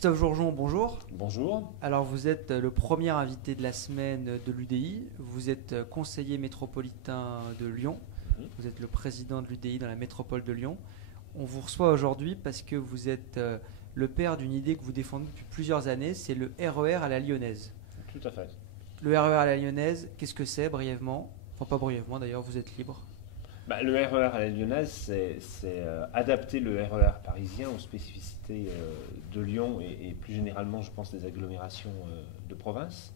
Christophe Jourjon, bonjour. Bonjour. Alors vous êtes le premier invité de la semaine de l'UDI. Vous êtes conseiller métropolitain de Lyon. Vous êtes le président de l'UDI dans la métropole de Lyon. On vous reçoit aujourd'hui parce que vous êtes le père d'une idée que vous défendez depuis plusieurs années, c'est le RER à la lyonnaise. Tout à fait. Le RER à la lyonnaise, qu'est-ce que c'est brièvement? Enfin pas brièvement d'ailleurs, vous êtes libre. Le RER à la lyonnaise, c'est adapter le RER parisien aux spécificités de Lyon et plus généralement, je pense, des agglomérations de province.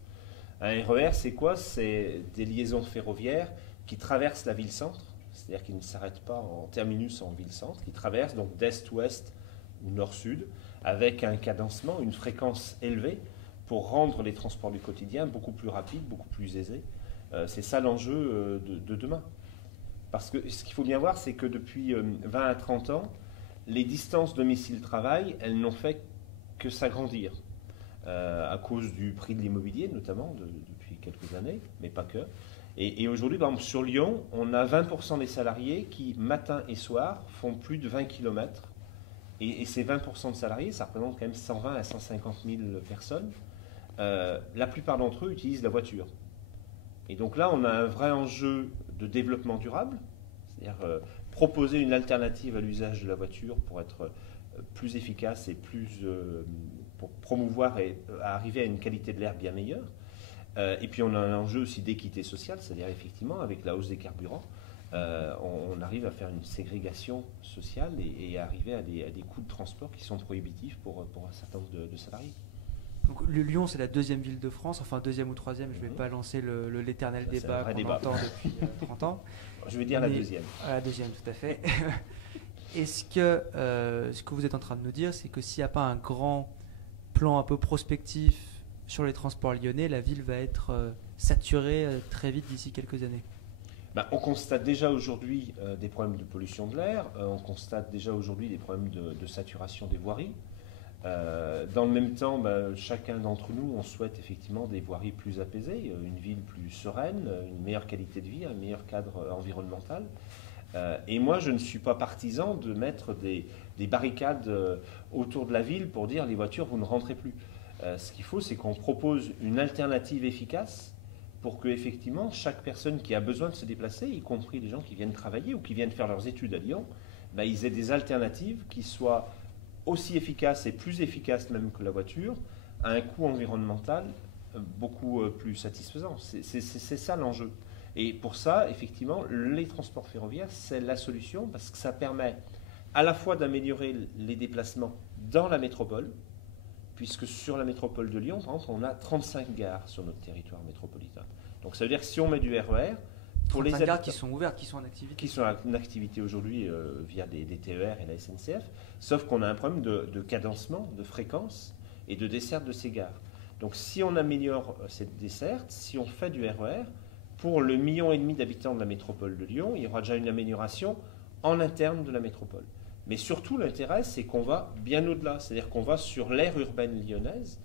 Un RER, c'est quoi? C'est des liaisons ferroviaires qui traversent la ville-centre, c'est-à-dire qui ne s'arrêtent pas en terminus en ville-centre, qui traversent donc d'est-ouest ou nord-sud, avec un cadencement, une fréquence élevée pour rendre les transports du quotidien beaucoup plus rapides, beaucoup plus aisés. C'est ça l'enjeu de demain. Parce que ce qu'il faut bien voir, c'est que depuis 20 à 30 ans, les distances domicile-travail, elles n'ont fait que s'agrandir. À cause du prix de l'immobilier, notamment, depuis quelques années, mais pas que. Et aujourd'hui, par exemple, sur Lyon, on a 20% des salariés qui, matin et soir, font plus de 20 km. Et ces 20% de salariés, ça représente quand même 120 à 150 000 personnes. La plupart d'entre eux utilisent la voiture. Et donc là, on a un vrai enjeu de développement durable, c'est-à-dire proposer une alternative à l'usage de la voiture pour être plus efficace et pour promouvoir et arriver à une qualité de l'air bien meilleure. Et puis on a un enjeu aussi d'équité sociale, c'est-à-dire effectivement avec la hausse des carburants, on arrive à faire une ségrégation sociale et arriver à des coûts de transport qui sont prohibitifs pour un certain nombre de salariés. Donc, le Lyon, c'est la deuxième ville de France, enfin deuxième ou troisième, je ne vais pas lancer l'éternel débat qu'on entend depuis 30 ans. Je vais dire la deuxième. La deuxième, tout à fait. Est-ce que ce que vous êtes en train de nous dire, c'est que s'il n'y a pas un grand plan un peu prospectif sur les transports lyonnais, la ville va être saturée très vite d'ici quelques années? On constate déjà aujourd'hui des problèmes de pollution de l'air, on constate déjà aujourd'hui des problèmes de saturation des voiries. Dans le même temps, chacun d'entre nous, on souhaite effectivement des voiries plus apaisées, une ville plus sereine, une meilleure qualité de vie, un meilleur cadre environnemental. Et moi, je ne suis pas partisan de mettre des barricades autour de la ville pour dire les voitures, vous ne rentrez plus. Ce qu'il faut, c'est qu'on propose une alternative efficace pour que effectivement chaque personne qui a besoin de se déplacer, y compris les gens qui viennent travailler ou qui viennent faire leurs études à Lyon, ils aient des alternatives qui soient aussi efficace et plus efficace même que la voiture, à un coût environnemental beaucoup plus satisfaisant. C'est ça l'enjeu. Et pour ça, effectivement, les transports ferroviaires, c'est la solution parce que ça permet à la fois d'améliorer les déplacements dans la métropole, puisque sur la métropole de Lyon, par exemple, on a 35 gares sur notre territoire métropolitain. Donc ça veut dire que si on met du RER, pour les gares qui sont ouvertes, qui sont en activité. Qui sont en activité aujourd'hui via des TER et la SNCF, sauf qu'on a un problème de cadencement, de fréquence et de desserte de ces gares. Donc si on améliore cette desserte, si on fait du RER, pour le 1,5 million d'habitants de la métropole de Lyon, il y aura déjà une amélioration en interne de la métropole. Mais surtout, l'intérêt, c'est qu'on va bien au-delà, c'est-à-dire qu'on va sur l'aire urbaine lyonnaise,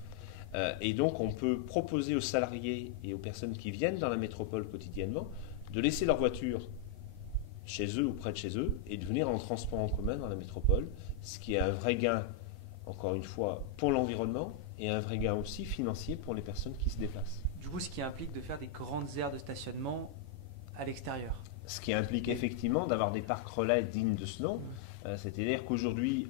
et donc on peut proposer aux salariés et aux personnes qui viennent dans la métropole quotidiennement de laisser leur voiture chez eux ou près de chez eux et de venir en transport en commun dans la métropole, ce qui est un vrai gain, encore une fois, pour l'environnement et un vrai gain aussi financier pour les personnes qui se déplacent. Du coup, ce qui implique de faire des grandes aires de stationnement à l'extérieur. Ce qui implique effectivement d'avoir des parcs relais dignes de ce nom, c'est-à-dire qu'aujourd'hui,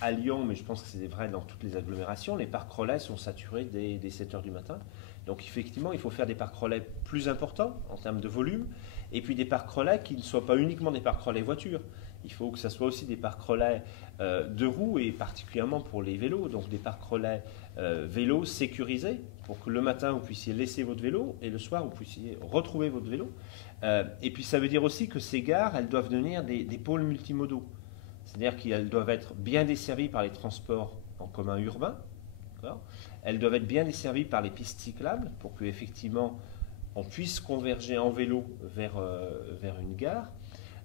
à Lyon, mais je pense que c'est vrai dans toutes les agglomérations, les parcs relais sont saturés dès 7 h du matin. Donc effectivement, il faut faire des parcs relais plus importants en termes de volume, et puis des parcs relais qui ne soient pas uniquement des parcs relais voitures. Il faut que ça soit aussi des parcs relais de roues, et particulièrement pour les vélos, donc des parcs relais vélos sécurisés, pour que le matin vous puissiez laisser votre vélo, et le soir vous puissiez retrouver votre vélo. Et puis ça veut dire aussi que ces gares, elles doivent devenir des pôles multimodaux. C'est-à-dire qu'elles doivent être bien desservies par les transports en commun urbains. Elles doivent être bien desservies par les pistes cyclables pour qu'effectivement on puisse converger en vélo vers une gare.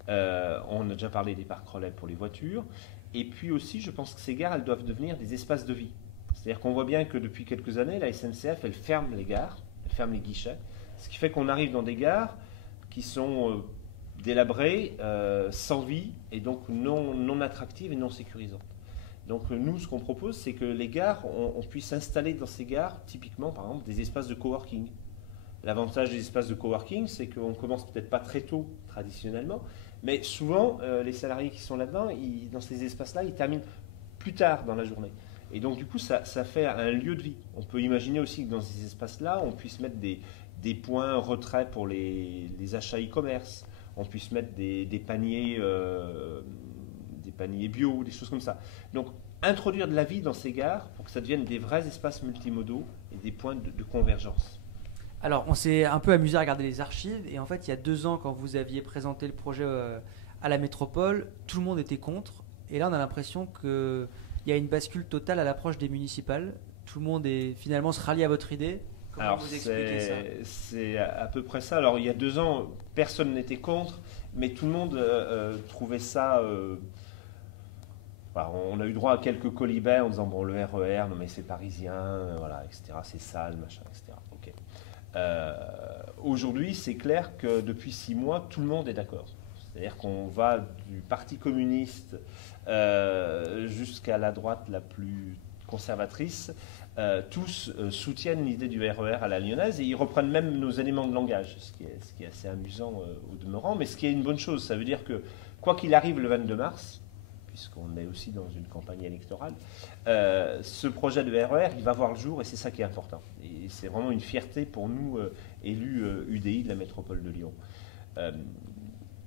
On a déjà parlé des parcs relais pour les voitures. Et puis aussi, je pense que ces gares, elles doivent devenir des espaces de vie. C'est-à-dire qu'on voit bien que depuis quelques années, la SNCF, elle ferme les gares, elle ferme les guichets. Ce qui fait qu'on arrive dans des gares qui sont délabrées, sans vie, et donc non attractives et non sécurisantes. Donc nous, ce qu'on propose, c'est que les gares, on puisse installer dans ces gares, typiquement, par exemple, des espaces de coworking. L'avantage des espaces de coworking, c'est qu'on commence peut-être pas très tôt, traditionnellement, mais souvent, les salariés qui sont là-dedans, dans ces espaces-là, ils terminent plus tard dans la journée. Et donc, du coup, ça fait un lieu de vie. On peut imaginer aussi que dans ces espaces-là, on puisse mettre des points retrait pour les achats e-commerce. On puisse mettre des paniers bio, des choses comme ça. Donc, introduire de la vie dans ces gares pour que ça devienne des vrais espaces multimodaux et des points de convergence. Alors, on s'est un peu amusé à regarder les archives et en fait, il y a 2 ans, quand vous aviez présenté le projet à la métropole, tout le monde était contre. Et là, on a l'impression qu'il y a une bascule totale à l'approche des municipales. Tout le monde finalement se rallie à votre idée. Comment vous expliquez ça? C'est à peu près ça. Alors, il y a 2 ans, personne n'était contre, mais tout le monde trouvait ça... on a eu droit à quelques colibets en disant bon, le RER, non mais c'est parisien, voilà, etc. C'est sale, machin, etc. Ok. Aujourd'hui, c'est clair que depuis 6 mois, tout le monde est d'accord. C'est-à-dire qu'on va du Parti communiste jusqu'à la droite la plus conservatrice. Tous soutiennent l'idée du RER à la lyonnaise et ils reprennent même nos éléments de langage, ce qui est assez amusant au demeurant, mais ce qui est une bonne chose. Ça veut dire que quoi qu'il arrive le 22 mars, puisqu'on est aussi dans une campagne électorale, ce projet de RER, il va voir le jour et c'est ça qui est important. Et c'est vraiment une fierté pour nous, élus UDI de la métropole de Lyon.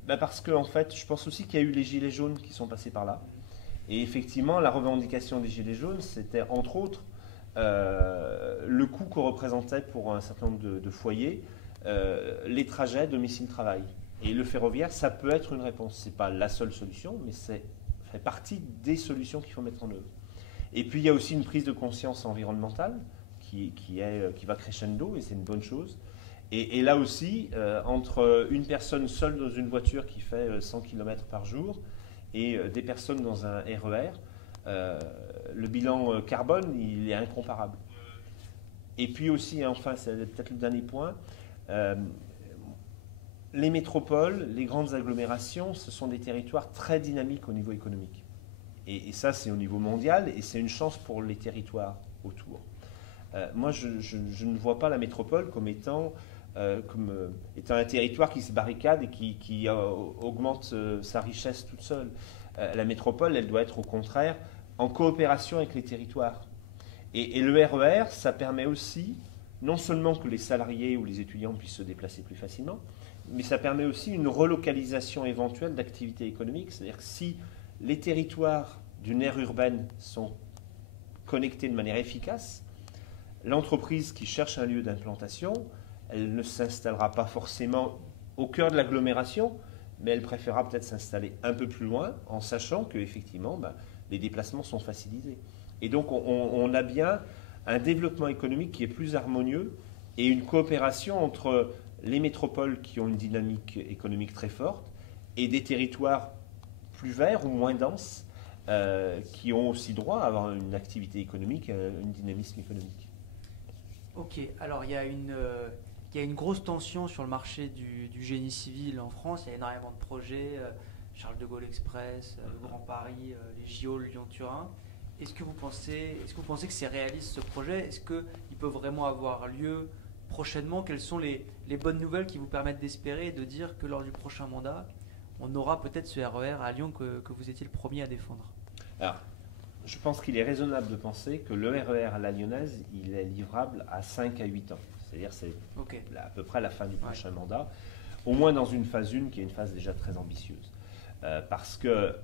Parce qu'en fait, je pense aussi qu'il y a eu les Gilets jaunes qui sont passés par là. Et effectivement, la revendication des Gilets jaunes, c'était entre autres le coût que représentait pour un certain nombre de foyers les trajets domicile-travail. Et le ferroviaire, ça peut être une réponse. Ce n'est pas la seule solution, mais c'est fait partie des solutions qu'il faut mettre en œuvre. Et puis il y a aussi une prise de conscience environnementale qui va crescendo, et c'est une bonne chose. Et là aussi, entre une personne seule dans une voiture qui fait 100 km par jour et des personnes dans un RER, le bilan carbone, il est incomparable. Et puis aussi, enfin, c'est peut-être le dernier point, les métropoles, les grandes agglomérations, ce sont des territoires très dynamiques au niveau économique. Et ça, c'est au niveau mondial, et c'est une chance pour les territoires autour. Moi, je ne vois pas la métropole comme étant un territoire qui se barricade et qui augmente sa richesse toute seule. La métropole, elle doit être au contraire en coopération avec les territoires. Et le RER, ça permet aussi, non seulement que les salariés ou les étudiants puissent se déplacer plus facilement, mais ça permet aussi une relocalisation éventuelle d'activités économiques. C'est-à-dire que si les territoires d'une aire urbaine sont connectés de manière efficace, l'entreprise qui cherche un lieu d'implantation, elle ne s'installera pas forcément au cœur de l'agglomération, mais elle préférera peut-être s'installer un peu plus loin en sachant qu'effectivement, les déplacements sont facilités. Et donc on a bien un développement économique qui est plus harmonieux et une coopération entre les métropoles qui ont une dynamique économique très forte et des territoires plus verts ou moins denses qui ont aussi droit à avoir une activité économique, un dynamisme économique. Ok, alors il y a une grosse tension sur le marché du génie civil en France. Il y a énormément de projets, Charles de Gaulle Express, le Grand Paris, les JO, le Lyon-Turin. Est-ce que vous pensez que c'est réaliste ce projet? Est-ce qu'il peut vraiment avoir lieu prochainement? Quelles sont les bonnes nouvelles qui vous permettent d'espérer et de dire que lors du prochain mandat, on aura peut-être ce RER à Lyon que vous étiez le premier à défendre? Alors, je pense qu'il est raisonnable de penser que le RER à la lyonnaise, il est livrable à 5 à 8 ans. C'est-à-dire c'est à peu près la fin du prochain mandat, au moins dans une phase 1 qui est une phase déjà très ambitieuse. Parce que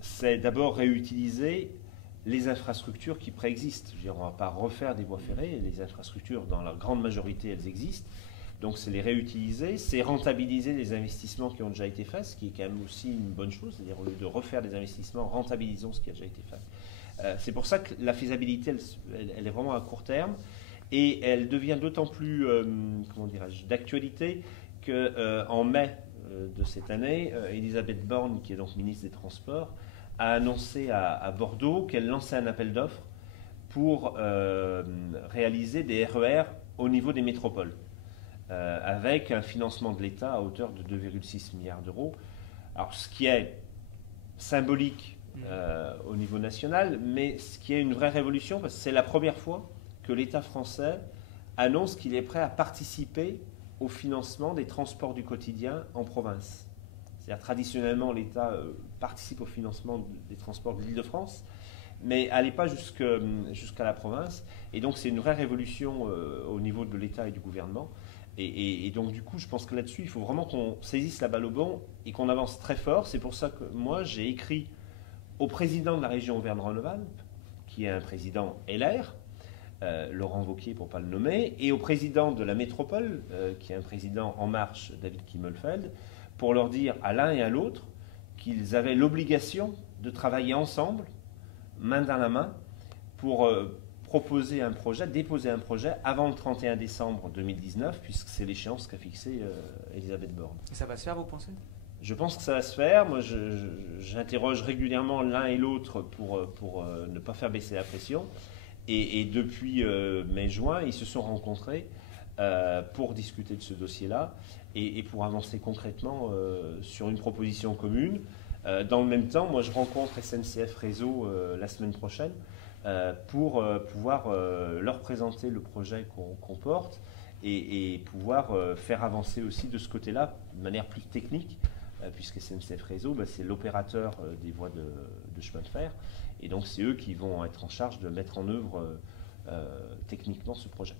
c'est d'abord réutiliser les infrastructures qui préexistent. Je veux dire, on ne va pas refaire des voies ferrées, les infrastructures, dans la grande majorité, elles existent. Donc c'est les réutiliser, c'est rentabiliser les investissements qui ont déjà été faits, ce qui est quand même aussi une bonne chose, c'est-à-dire au lieu de refaire des investissements, rentabilisons ce qui a déjà été fait. C'est pour ça que la faisabilité, elle est vraiment à court terme, et elle devient d'autant plus, d'actualité qu'en mai de cette année, Elisabeth Borne, qui est donc ministre des Transports, a annoncé à Bordeaux qu'elle lançait un appel d'offres pour réaliser des RER au niveau des métropoles, avec un financement de l'État à hauteur de 2,6 milliards d'euros. Alors, ce qui est symbolique au niveau national, mais ce qui est une vraie révolution, parce que c'est la première fois que l'État français annonce qu'il est prêt à participer au financement des transports du quotidien en province. C'est-à-dire traditionnellement, l'État participe au financement des transports de l'Île-de-France, mais n'allait pas jusqu'à la province. Et donc c'est une vraie révolution au niveau de l'État et du gouvernement. Et donc du coup, je pense que là-dessus, il faut vraiment qu'on saisisse la balle au bond et qu'on avance très fort. C'est pour ça que moi, j'ai écrit au président de la région Auvergne-Rhône-Alpes, qui est un président LR, Laurent Wauquiez pour ne pas le nommer, et au président de la métropole, qui est un président En Marche, David Kimmelfeld, pour leur dire à l'un et à l'autre qu'ils avaient l'obligation de travailler ensemble, main dans la main, pour proposer un projet, déposer un projet avant le 31 décembre 2019, puisque c'est l'échéance qu'a fixée Elisabeth Borne. Et ça va se faire, vous pensez ? Je pense que ça va se faire. Moi, j'interroge régulièrement l'un et l'autre pour ne pas faire baisser la pression. Et depuis mai-juin, ils se sont rencontrés pour discuter de ce dossier-là et pour avancer concrètement sur une proposition commune. Dans le même temps, moi, je rencontre SNCF Réseau la semaine prochaine pour pouvoir leur présenter le projet qu'on porte et pouvoir faire avancer aussi de ce côté-là, de manière plus technique, puisque SNCF Réseau, c'est l'opérateur des voies de chemin de fer. Et donc, c'est eux qui vont être en charge de mettre en œuvre techniquement ce projet.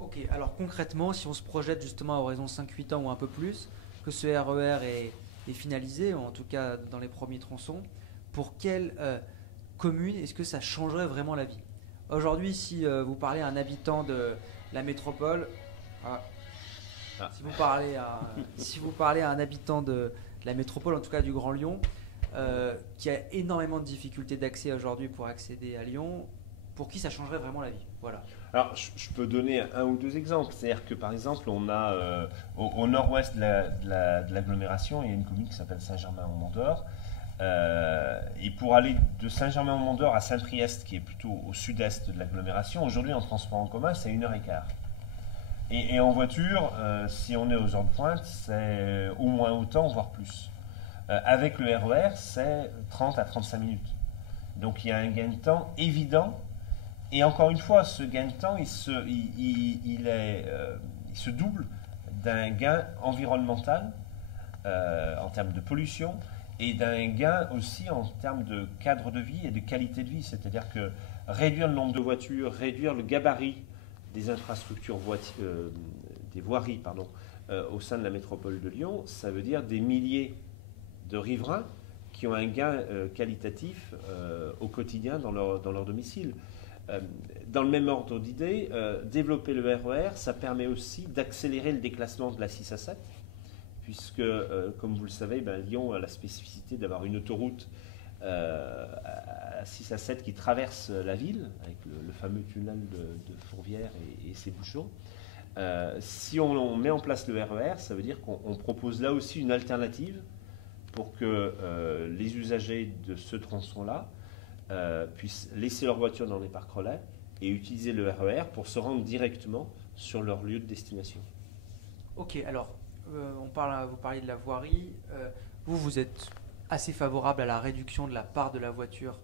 Ok, alors concrètement, si on se projette justement à horizon 5-8 ans ou un peu plus, que ce RER est finalisé, en tout cas dans les premiers tronçons, pour quelle commune est-ce que ça changerait vraiment la vie ? Aujourd'hui, si vous parlez à un habitant de la métropole, si vous parlez à un habitant de la métropole, en tout cas du Grand Lyon, qui a énormément de difficultés d'accès aujourd'hui pour accéder à Lyon, pour qui ça changerait vraiment la vie ? Voilà. Alors, je peux donner un ou deux exemples. C'est-à-dire que, par exemple, on a au nord-ouest de l'agglomération, il y a une commune qui s'appelle Saint-Germain-en-Mont-d'Or. Et pour aller de Saint-Germain-en-Mont-d'Or à Saint-Priest, qui est plutôt au sud-est de l'agglomération, aujourd'hui, en transport en commun, c'est 1h15. Et en voiture, si on est aux heures de pointe, c'est au moins autant, voire plus. Avec le RER, c'est 30 à 35 minutes. Donc il y a un gain de temps évident. Et encore une fois, ce gain de temps, il se double d'un gain environnemental en termes de pollution et d'un gain aussi en termes de cadre de vie et de qualité de vie. C'est-à-dire que réduire le nombre de voitures, réduire le gabarit des infrastructures des voiries au sein de la métropole de Lyon, ça veut dire des milliers de riverains qui ont un gain qualitatif au quotidien dans leur domicile. Dans le même ordre d'idée, développer le RER, ça permet aussi d'accélérer le déclassement de la 6 à 7, puisque, comme vous le savez, Lyon a la spécificité d'avoir une autoroute à 6 à 7 qui traverse la ville, avec le fameux tunnel de Fourvière et ses bouchons. Si on met en place le RER, ça veut dire qu'on propose là aussi une alternative pour que les usagers de ce tronçon-là puissent laisser leur voiture dans les parcs relais et utiliser le RER pour se rendre directement sur leur lieu de destination. Ok, alors vous parliez de la voirie. Vous êtes assez favorable à la réduction de la part de la voiture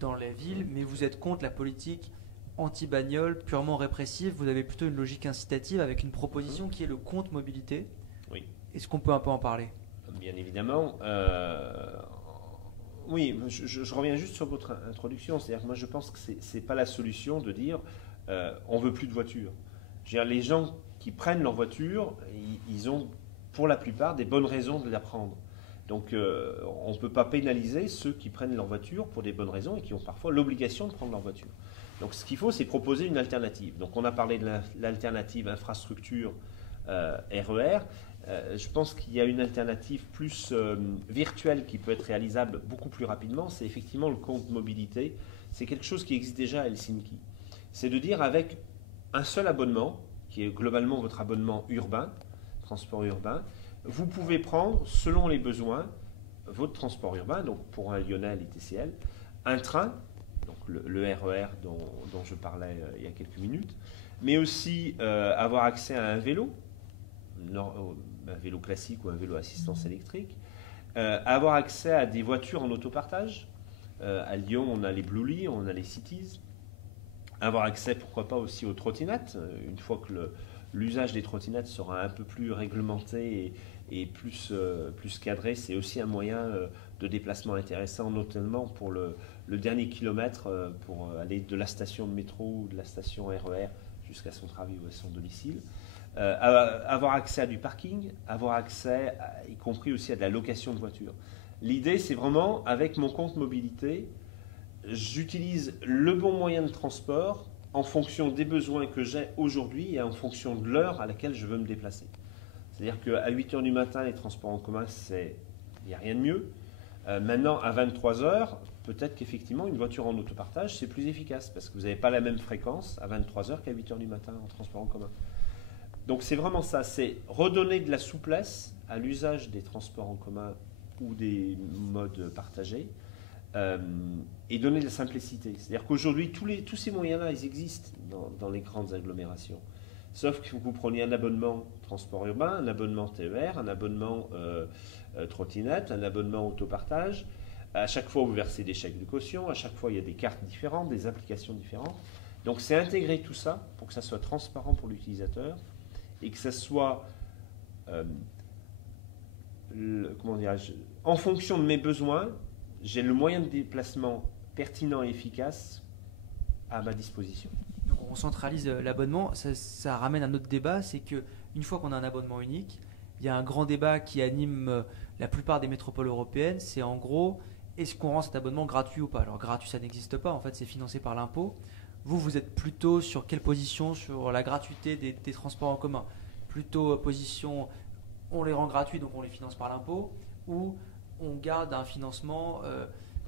dans les villes, mais vous êtes contre la politique anti-bagnole purement répressive. Vous avez plutôt une logique incitative avec une proposition qui est le compte mobilité. Oui. Est-ce qu'on peut un peu en parler ? Bien évidemment. Oui, je reviens juste sur votre introduction. C'est-à-dire que moi, je pense que ce n'est pas la solution de dire on ne veut plus de voitures. Je veux dire, les gens qui prennent leur voiture, ils ont pour la plupart des bonnes raisons de la prendre. Donc on ne peut pas pénaliser ceux qui prennent leur voiture pour des bonnes raisons et qui ont parfois l'obligation de prendre leur voiture. Donc ce qu'il faut, c'est proposer une alternative. Donc on a parlé de l'alternative infrastructure RER. Je pense qu'il y a une alternative plus virtuelle qui peut être réalisable beaucoup plus rapidement. C'est effectivement le compte mobilité. C'est quelque chose qui existe déjà à Helsinki. C'est de dire avec un seul abonnement, qui est globalement votre abonnement urbain, transport urbain, vous pouvez prendre, selon les besoins, votre transport urbain, donc pour un Lyonnais, l'ITCL, un train, donc le RER dont je parlais il y a quelques minutes, mais aussi avoir accès à un vélo, un vélo classique ou un vélo à assistance électrique, avoir accès à des voitures en autopartage, À Lyon, on a les Bluely, on a les Cities. Avoir accès, pourquoi pas, aussi aux trottinettes. Une fois que l'usage des trottinettes sera un peu plus réglementé et plus cadré, c'est aussi un moyen de déplacement intéressant, notamment pour le dernier kilomètre, pour aller de la station de métro ou de la station RER jusqu'à son travail ou à son domicile. Avoir accès à du parking, avoir accès, y compris aussi à de la location de voitures. L'idée, c'est vraiment, avec mon compte mobilité, j'utilise le bon moyen de transport en fonction des besoins que j'ai aujourd'hui et en fonction de l'heure à laquelle je veux me déplacer. C'est-à-dire qu'à 8 h du matin, les transports en commun, il n'y a rien de mieux. Maintenant, à 23 h, peut-être qu'effectivement, une voiture en autopartage, c'est plus efficace parce que vous n'avez pas la même fréquence à 23 h qu'à 8 h du matin en transport en commun. Donc c'est vraiment ça, c'est redonner de la souplesse à l'usage des transports en commun ou des modes partagés et donner de la simplicité. C'est-à-dire qu'aujourd'hui, tous ces moyens-là, ils existent dans les grandes agglomérations. Sauf que vous preniez un abonnement transport urbain, un abonnement TER, un abonnement trottinette, un abonnement autopartage. À chaque fois, vous versez des chèques de caution. À chaque fois, il y a des cartes différentes, des applications différentes. Donc, c'est intégrer tout ça pour que ça soit transparent pour l'utilisateur et que ça soit, en fonction de mes besoins, j'ai le moyen de déplacement pertinent et efficace à ma disposition. Donc on centralise l'abonnement, ça ramène à un autre débat, c'est qu'une fois qu'on a un abonnement unique, il y a un grand débat qui anime la plupart des métropoles européennes, c'est en gros, est-ce qu'on rend cet abonnement gratuit ou pas? Alors gratuit, ça n'existe pas, en fait c'est financé par l'impôt. Vous êtes plutôt sur quelle position sur la gratuité des transports en commun? Plutôt position, on les rend gratuits, donc on les finance par l'impôt, ou on garde un financement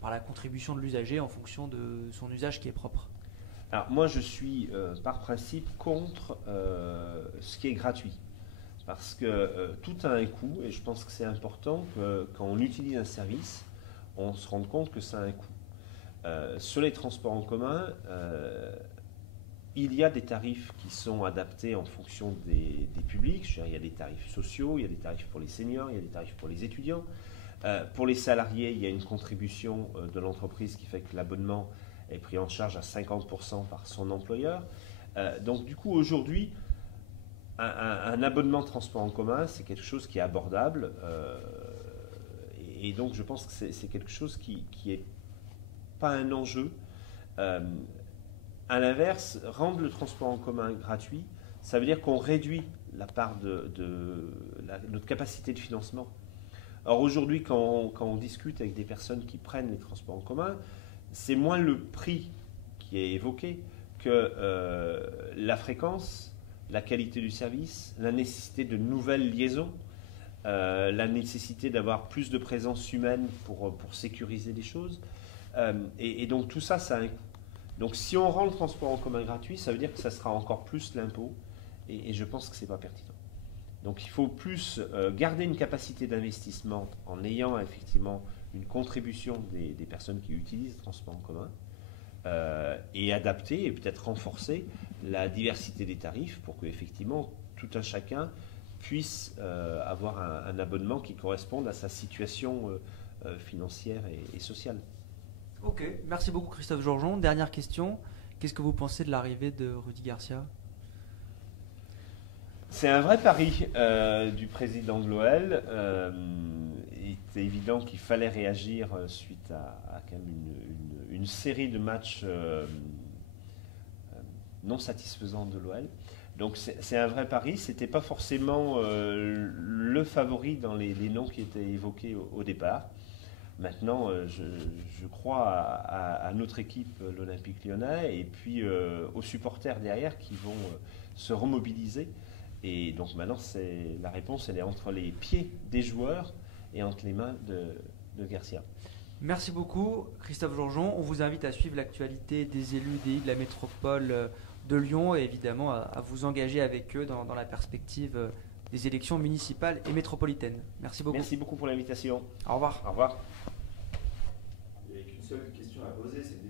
par la contribution de l'usager en fonction de son usage qui est propre? Alors moi je suis par principe contre ce qui est gratuit. Parce que tout a un coût et je pense que c'est important que quand on utilise un service, on se rende compte que ça a un coût. Sur les transports en commun, il y a des tarifs qui sont adaptés en fonction des publics. Je veux dire, il y a des tarifs sociaux, il y a des tarifs pour les seniors, il y a des tarifs pour les étudiants. Pour les salariés, il y a une contribution de l'entreprise qui fait que l'abonnement est pris en charge à 50% par son employeur. Donc du coup, aujourd'hui, un abonnement de transport en commun, c'est quelque chose qui est abordable. Et donc je pense que c'est quelque chose qui n'est pas un enjeu. À l'inverse, rendre le transport en commun gratuit, ça veut dire qu'on réduit la part de notre capacité de financement. Or aujourd'hui, quand on discute avec des personnes qui prennent les transports en commun, c'est moins le prix qui est évoqué que la fréquence, la qualité du service, la nécessité de nouvelles liaisons, la nécessité d'avoir plus de présence humaine pour sécuriser les choses. Et donc tout ça, ça a un coût. Donc si on rend le transport en commun gratuit, ça veut dire que ça sera encore plus l'impôt et je pense que ce n'est pas pertinent. Donc il faut plus garder une capacité d'investissement en ayant effectivement une contribution des personnes qui utilisent le transport en commun et adapter et peut-être renforcer la diversité des tarifs pour que effectivement tout un chacun puisse avoir un abonnement qui corresponde à sa situation financière et sociale. Ok, merci beaucoup Christophe Georgeon. Dernière question, qu'est-ce que vous pensez de l'arrivée de Rudy Garcia? C'est un vrai pari du président de l'OL. Il était évident qu'il fallait réagir suite à quand même une série de matchs non satisfaisants de l'OL. Donc c'est un vrai pari. Ce n'était pas forcément le favori dans les noms qui étaient évoqués au départ. Maintenant, je crois à notre équipe, l'Olympique Lyonnais, et puis aux supporters derrière qui vont se remobiliser. Et donc maintenant, la réponse, elle est entre les pieds des joueurs et entre les mains de Garcia. Merci beaucoup Christophe Georgeon. On vous invite à suivre l'actualité des élus de la métropole de Lyon et évidemment à vous engager avec eux dans la perspective des élections municipales et métropolitaines. Merci beaucoup. Merci beaucoup pour l'invitation. Au revoir. Au revoir. Il n'y avait qu'une seule question à poser,